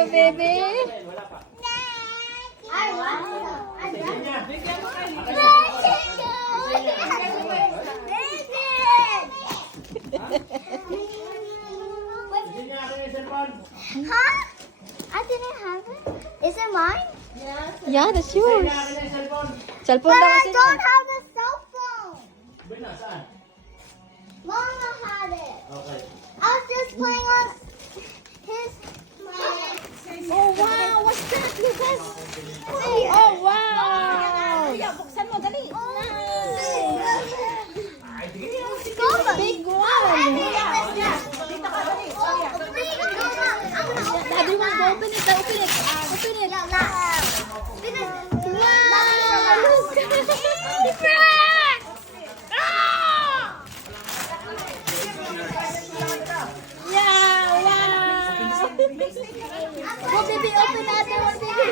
you, baby. I want Huh? I didn't have it. Is it mine? Yeah, that's yours. Cellphone But daw I kasi. don't have a cell phone. Mama had it. Okay. I was just playing on his. Oh, wow. What's that, Lucas? Oh, wow. Buksan mo, dali. Big one. Daddy wants to open it. Open it. Open it. Wow, look. Yeah, wow. Go, baby, open other one, baby.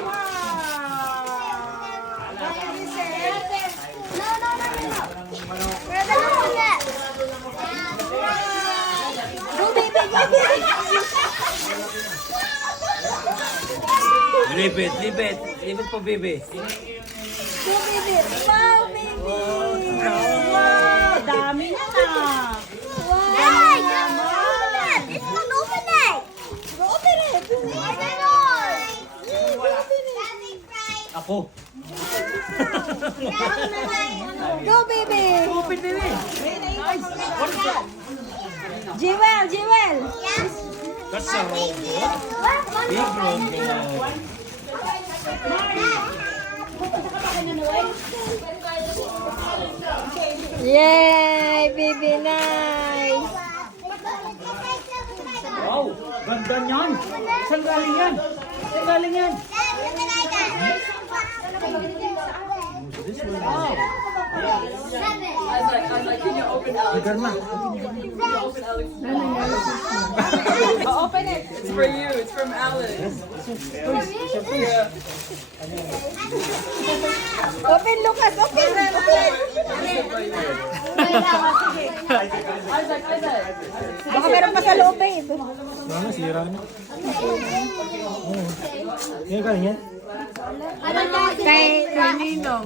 Where the hell is that? Go, baby, go, baby. Leave it, leave it. Leave it po, baby. Go, baby. Wow, baby. Wow, dami na na. Hey, don't open it! It's not open it! Go, open it. Ako. Go, baby. Open, baby. Jewel, Jewel. That's a big room. Yay, baby, nice. Wow, ganda niyan. Saan galing yan? Saan galing yan? Open it. It's for you. It's from Alex. Open, Lucas, open. Baka meron pa sa loob, babe. Ano, sira na. Yan galing yan? Kay Ninong.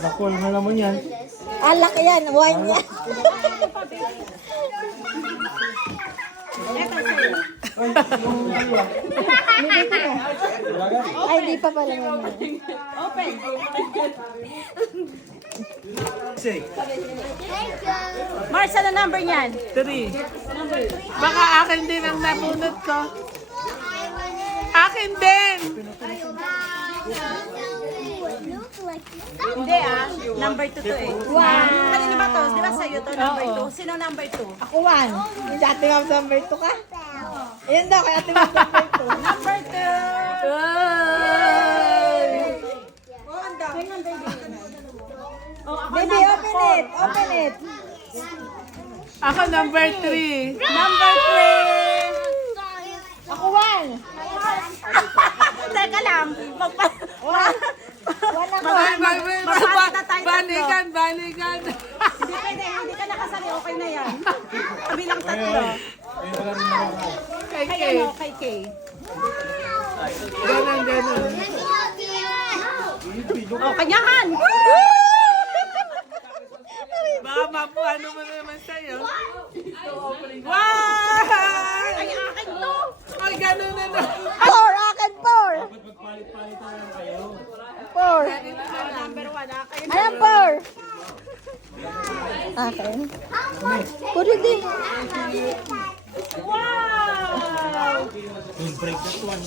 Bakol na naman yan. Alak yan, wine yan. Ay, di pa pala yun. Open. Say. Mars, ano number niyan? 3. Baka akin din ang nabunot ko. Akin din! Hindi Number 2 to eh. Wow. Kanino ba to? Di ba sa'yo to? Number 2. Sino number 2? Ako one. Yung ate ma'am number 2 ka? Ayun daw, kay ate ma'am number 2. Number 2. Baby, open it. Open it. Ako number 3. Number 3. Ako one. Teka lang. One ako. Magpapita tayo tatlo. Balikan, balikan. Hindi pwede. Hindi ka nakasali. Okay na yan. Kabilang tatlo. Kay Kay Kay. ano? Kay Kay. Ganon, ganon. Oh, kanyahan. Baka mapuano mo naman sa'yo. Wow! Ay, akin to. Ay, ganon na na. Four, akin four. Four. Number 1. Akin. Ayan, four. Akin. Puro din. Wow! Break that one.